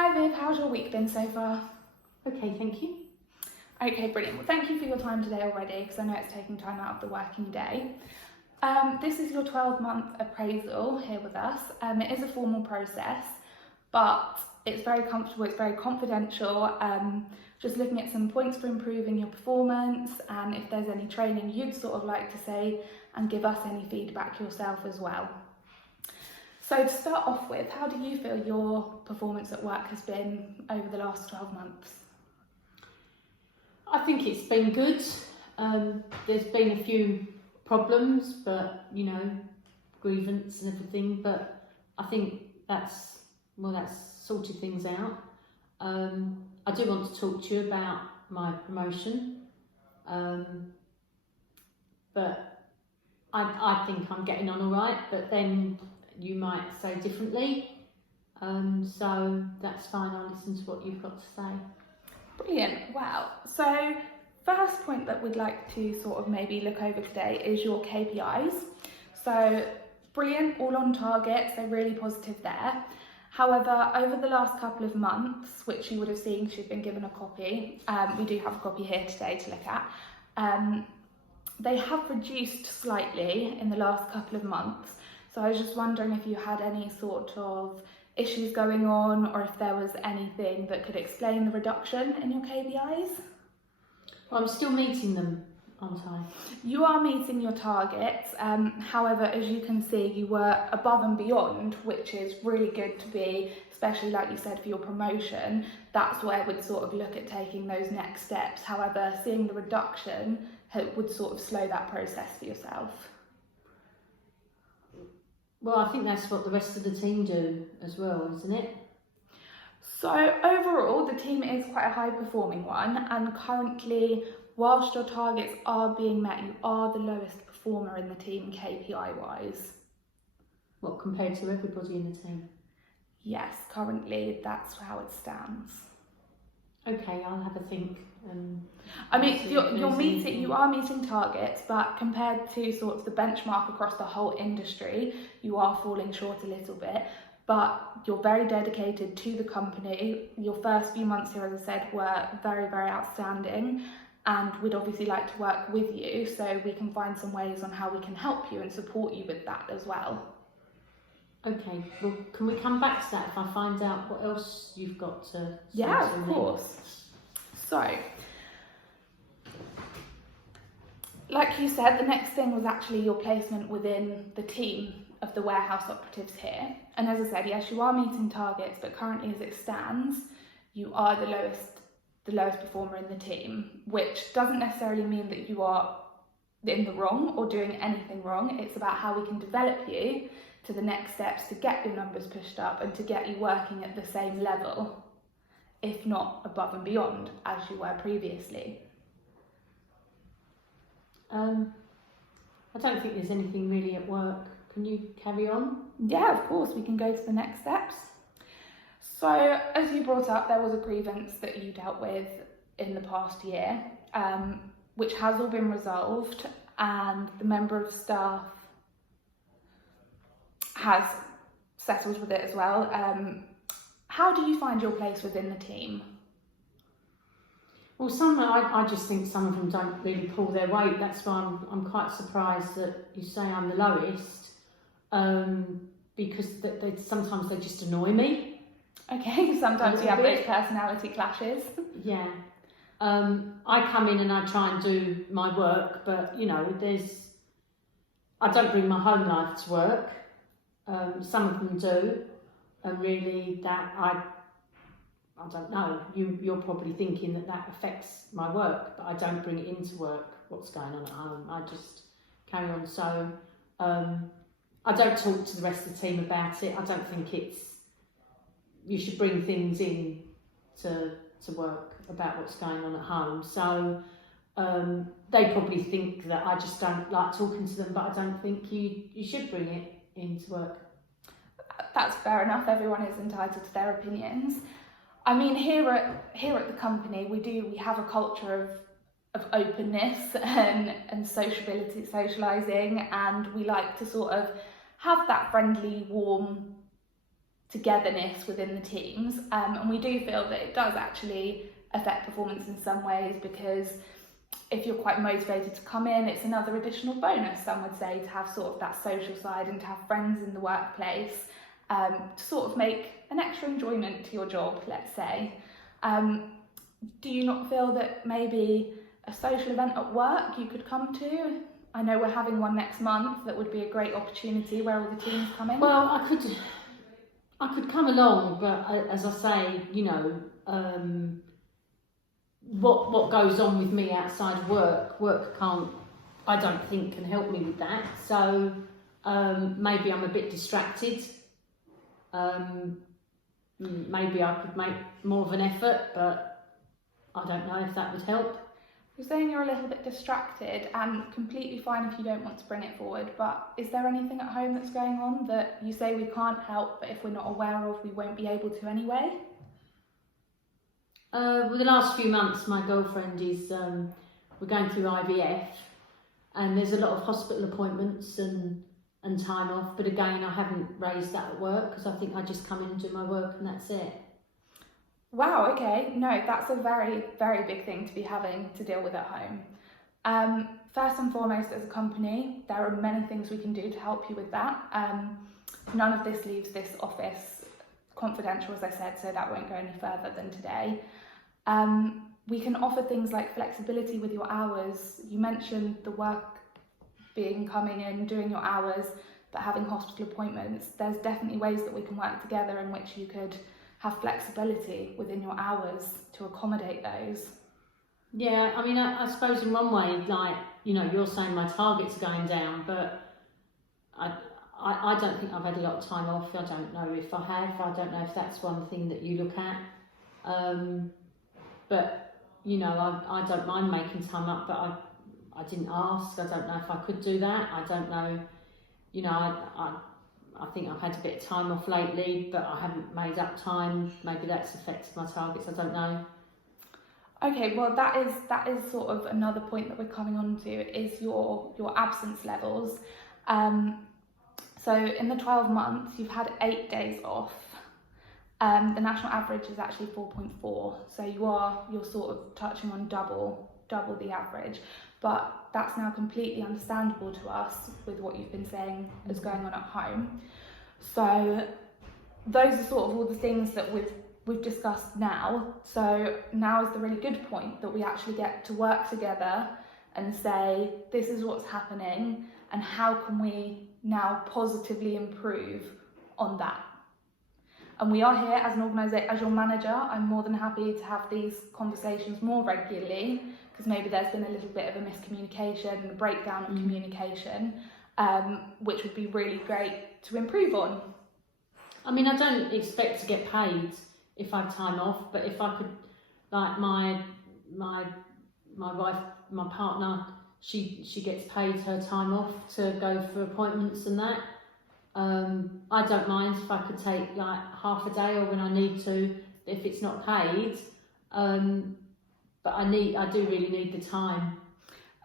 Hi Viv, how's your week been so far? Okay, thank you. Okay, brilliant. Well, thank you for your time today already, because I know it's taking time out of the working day. This is your 12-month appraisal here with us. It is a formal process, but it's very comfortable, it's very confidential. Just looking at some points for improving your performance, and if there's any training you'd sort of like to say, and give us any feedback yourself as well. So to start off with, how do you feel your performance at work has been over the last 12 months? I think it's been good. There's been a few problems, but grievance and everything. But I think that's sorted things out. I do want to talk to you about my promotion, but I think I'm getting on all right. But then you might say differently. So that's fine. I'll listen to what you've got to say. Brilliant, wow. So first point that we'd like to sort of maybe look over today is your KPIs. So brilliant, all on target, so really positive there. However, over the last couple of months, which you would have seen, she's been given a copy, we do have a copy here today to look at, they have reduced slightly in the last couple of months. So I was just wondering if you had any sort of issues going on, or if there was anything that could explain the reduction in your KPIs? Well, I'm still meeting them, aren't I? You are meeting your targets. However, as you can see, you were above and beyond, which is really good to be, especially like you said, for your promotion. That's where we'd sort of look at taking those next steps. However, seeing the reduction would sort of slow that process for yourself. Well, I think that's what the rest of the team do as well, isn't it? So overall, the team is quite a high performing one, and currently, whilst your targets are being met, you are the lowest performer in the team KPI wise. What, compared to everybody in the team? Yes, currently that's how it stands. Okay, I'll have a think. I mean, you are meeting targets, but compared to sort of the benchmark across the whole industry, you are falling short a little bit. But you're very dedicated to the company. Your first few months here, as I said, were very, very outstanding, and we'd obviously like to work with you so we can find some ways on how we can help you and support you with that as well. Okay, well, can we come back to that if I find out what else you've got to say? Yeah, of course. So, like you said, the next thing was actually your placement within the team of the warehouse operatives here. And as I said, yes, you are meeting targets, but currently as it stands, you are the lowest performer in the team, which doesn't necessarily mean that you are in the wrong or doing anything wrong. It's about how we can develop you to the next steps to get your numbers pushed up and to get you working at the same level, if not above and beyond, as you were previously. I don't think there's anything really at work. Can you carry on? Yeah, of course, we can go to the next steps. So, as you brought up, there was a grievance that you dealt with in the past year, which has all been resolved, and the member of staff has settled with it as well. How do you find your place within the team? Well, I just think some of them don't really pull their weight. That's why I'm quite surprised that you say I'm the lowest, because sometimes they just annoy me. Okay, sometimes you have those personality clashes. Yeah. I come in and I try and do my work, but I don't bring my home life to work. Some of them do, and really I don't know, you're probably thinking that affects my work, but I don't bring it into work, what's going on at home. I just carry on. So I don't talk to the rest of the team about it. I don't think you should bring things in to work about what's going on at home. So they probably think that I just don't like talking to them, but I don't think you should bring it into work. That's fair enough. Everyone is entitled to their opinions. I mean, here at the company, we have a culture of openness and sociability, socialising, and we like to sort of have that friendly, warm togetherness within the teams, and we do feel that it does actually affect performance in some ways, because if you're quite motivated to come in, it's another additional bonus, some would say, to have sort of that social side and to have friends in the workplace, to sort of make an extra enjoyment to your job, let's say. Do you not feel that maybe a social event at work you could come to? I know we're having one next month that would be a great opportunity where all the teams come in. Well, I could come along, but as I say, you know, what goes on with me outside of work can't, I don't think, can help me with that. So maybe I'm a bit distracted. Maybe I could make more of an effort, but I don't know if that would help. You're saying you're a little bit distracted, and completely fine if you don't want to bring it forward, but is there anything at home that's going on that you say we can't help, but if we're not aware of, we won't be able to anyway? Well, the last few months, my girlfriend is, we're going through IVF, and there's a lot of hospital appointments and time off, but again, I haven't raised that at work, because I think I just come in and do my work and that's it. Wow, okay. No, that's a very, very big thing to be having to deal with at home. First and foremost, as a company, there are many things we can do to help you with that. None of this leaves this office confidential, as I said, so that won't go any further than today. We can offer things like flexibility with your hours. You mentioned the work being coming in, doing your hours, but having hospital appointments. There's definitely ways that we can work together in which you could have flexibility within your hours to accommodate those. Yeah, I mean, I suppose in one way, like, you know, you're saying my targets are going down, but I don't think I've had a lot of time off. I don't know if I have. I don't know if that's one thing that you look at. But, you know, I don't mind making time up, but I didn't ask. I don't know if I could do that. I don't know, you know, I think I've had a bit of time off lately, but I haven't made up time. Maybe that's affected my targets. I don't know. Okay, well that is sort of another point that we're coming on to, is your absence levels. So in the 12 months, you've had 8 days off. The national average is actually 4.4. So you're sort of touching on double the average. But that's now completely understandable to us with what you've been saying is going on at home. So those are sort of all the things that we've discussed now. So now is the really good point that we actually get to work together and say, this is what's happening and how can we now positively improve on that. And we are here as an organisation, as your manager. I'm more than happy to have these conversations more regularly, because maybe there's been a little bit of a miscommunication and a breakdown of communication, which would be really great to improve on. I mean, I don't expect to get paid if I have time off, but if I could, like my wife, my partner, she gets paid her time off to go for appointments and that. I don't mind if I could take like half a day or when I need to, if it's not paid. But I do really need the time.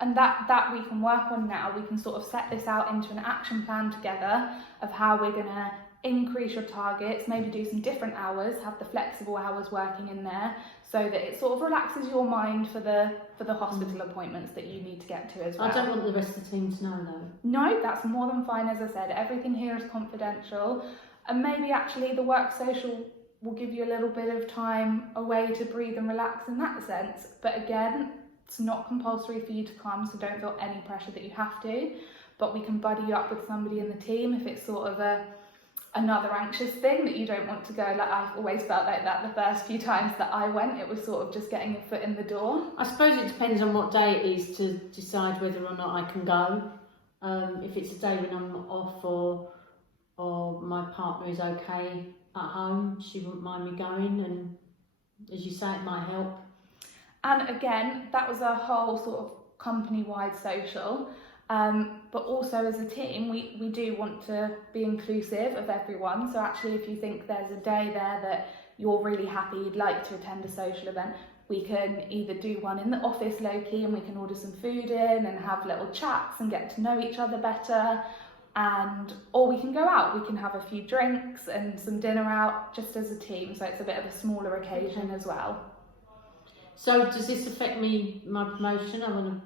And that we can work on now. We can sort of set this out into an action plan together of how we're going to increase your targets, maybe do some different hours, have the flexible hours working in there, so that it sort of relaxes your mind for the hospital appointments that you need to get to as well. I don't want the rest of the team to know though. No, that's more than fine. As I said, everything here is confidential, and maybe actually the work social will give you a little bit of time away to breathe and relax in that sense. But again, it's not compulsory for you to come, so don't feel any pressure that you have to, but we can buddy you up with somebody in the team if it's sort of another anxious thing that you don't want to go. Like, I've always felt like that the first few times that I went, it was sort of just getting your foot in the door. I suppose it depends on what day it is to decide whether or not I can go. If it's a day when I'm off or my partner is okay at home, she wouldn't mind me going, and as you say, it might help. And again, that was a whole sort of company-wide social. But also as a team, we do want to be inclusive of everyone. So actually, if you think there's a day there that you're really happy, you'd like to attend a social event, we can either do one in the office low-key and we can order some food in and have little chats and get to know each other better. or we can go out, we can have a few drinks and some dinner out just as a team, so it's a bit of a smaller occasion as well. So does this affect my promotion? I want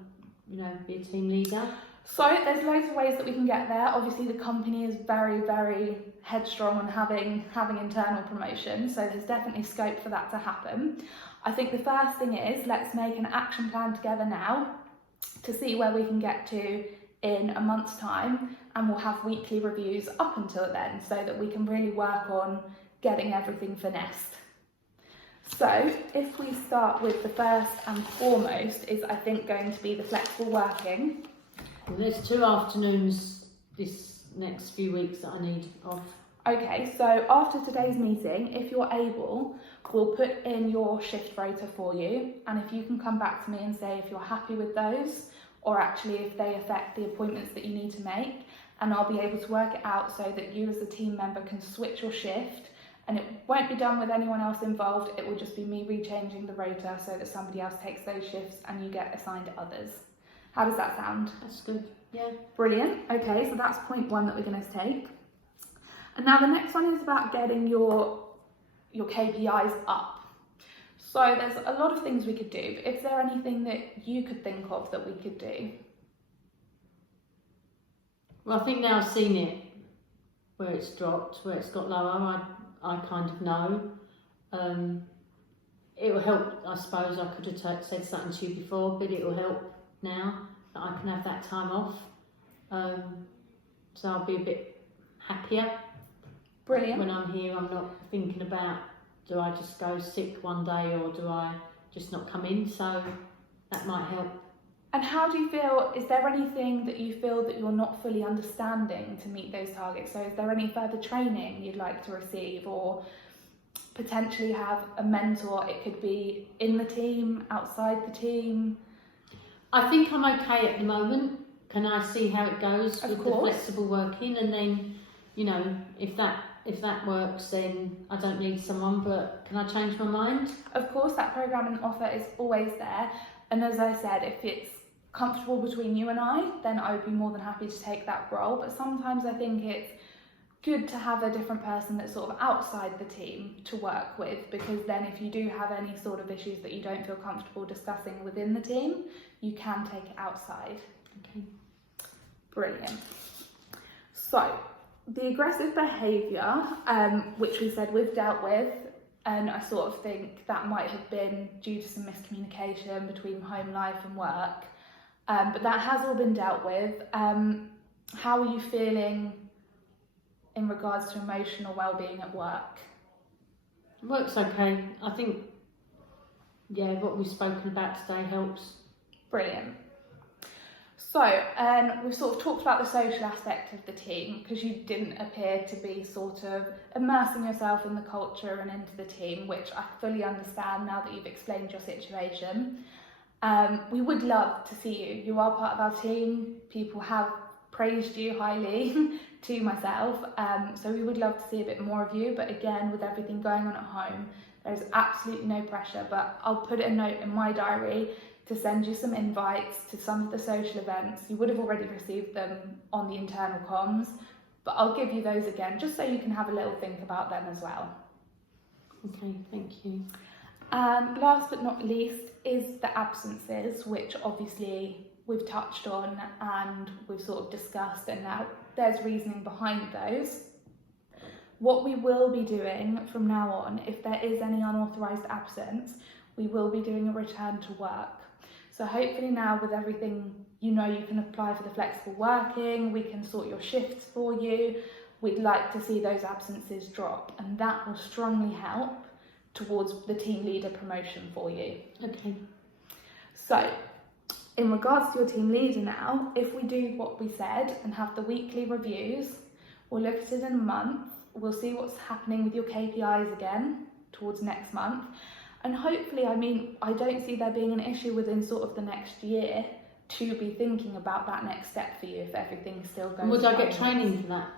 to, be a team leader. So there's loads of ways that we can get there. Obviously the company is very, very headstrong on having internal promotion, so there's definitely scope for that to happen. I think the first thing is, let's make an action plan together now to see where we can get to in a month's time, and we'll have weekly reviews up until then so that we can really work on getting everything finessed. So if we start with the first and foremost is, I think, going to be the flexible working. Well, there's 2 afternoons this next few weeks that I need off. Okay, so after today's meeting, if you're able, we'll put in your shift rota for you, and if you can come back to me and say if you're happy with those, or actually if they affect the appointments that you need to make, and I'll be able to work it out so that you as a team member can switch your shift, and it won't be done with anyone else involved, it will just be me rechanging the rota so that somebody else takes those shifts and you get assigned others. How does that sound? That's good, yeah. Brilliant. Okay, so that's point 1 that we're going to take. And now the next one is about getting your KPIs up. So there's a lot of things we could do, but is there anything that you could think of that we could do? Well, I think now I've seen it, where it's dropped, where it's got lower, I kind of know. It will help, I suppose. I could have said something to you before, but it will help now that I can have that time off. So I'll be a bit happier. Brilliant. When I'm here, I'm not thinking about, do I just go sick one day or do I just not come in? So that might help. And how do you feel, is there anything that you feel that you're not fully understanding to meet those targets? So is there any further training you'd like to receive, or potentially have a mentor? It could be in the team, outside the team. I think I'm okay at the moment. Can I see how it goes with the flexible working? And then, if that works, then I don't need someone, but can I change my mind? Of course, that programming offer is always there. And as I said, if it's comfortable between you and I, then I would be more than happy to take that role. But sometimes I think it's good to have a different person that's sort of outside the team to work with, because then if you do have any sort of issues that you don't feel comfortable discussing within the team, you can take it outside. Okay. Brilliant. So the aggressive behaviour, which we said we've dealt with, and I sort of think that might have been due to some miscommunication between home life and work, but that has all been dealt with. How are you feeling in regards to emotional well-being at work? Work's okay. I think, what we've spoken about today helps. Brilliant. So, we've sort of talked about the social aspect of the team, because you didn't appear to be sort of immersing yourself in the culture and into the team, which I fully understand now that you've explained your situation. We would love to see you. You are part of our team. People have praised you highly to myself, so we would love to see a bit more of you, but again, with everything going on at home, there's absolutely no pressure, but I'll put a note in my diary to send you some invites to some of the social events. You would have already received them on the internal comms, but I'll give you those again just so you can have a little think about them as well. Okay, thank you. And last but not least is the absences, which obviously we've touched on and we've sort of discussed, and now there's reasoning behind those. What we will be doing from now on, if there is any unauthorised absence, we will be doing a return to work. So hopefully now with everything, you can apply for the flexible working, we can sort your shifts for you. We'd like to see those absences drop, and that will strongly help towards the team leader promotion for you. Okay. So in regards to your team leader now, if we do what we said and have the weekly reviews, we'll look at it in a month, we'll see what's happening with your KPIs again towards next month. And hopefully, I don't see there being an issue within sort of the next year to be thinking about that next step for you if everything still goes. Would I get training for that?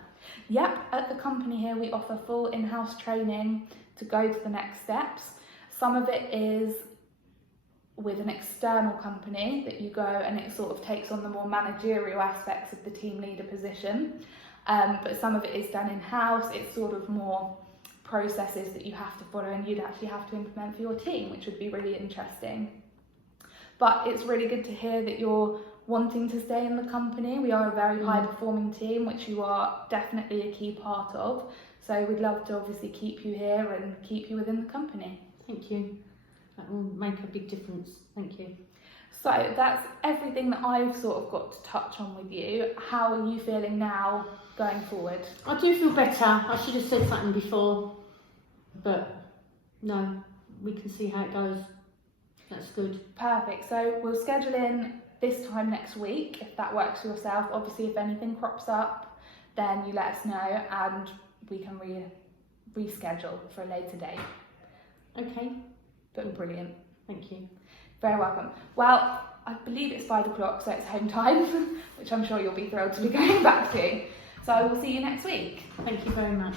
Yep, at the company here we offer full in-house training to go to the next steps. Some of it is with an external company that you go and it sort of takes on the more managerial aspects of the team leader position. But some of it is done in-house. It's sort of more processes that you have to follow and you'd actually have to implement for your team, which would be really interesting. But it's really good to hear that you're wanting to stay in the company. We are a very high performing team, which you are definitely a key part of. So we'd love to obviously keep you here and keep you within the company. Thank you. That will make a big difference. Thank you. So that's everything that I've sort of got to touch on with you. How are you feeling now going forward? I do feel better. I should have said something before, but no, we can see how it goes. That's good. Perfect. So we'll schedule in this time next week if that works for yourself. Obviously, if anything crops up, then you let us know and we can reschedule for a later date. Okay. But brilliant. Thank you. Very welcome. Well, I believe it's 5 o'clock, so it's home time, which I'm sure you'll be thrilled to be going back to. So I will see you next week. Thank you very much.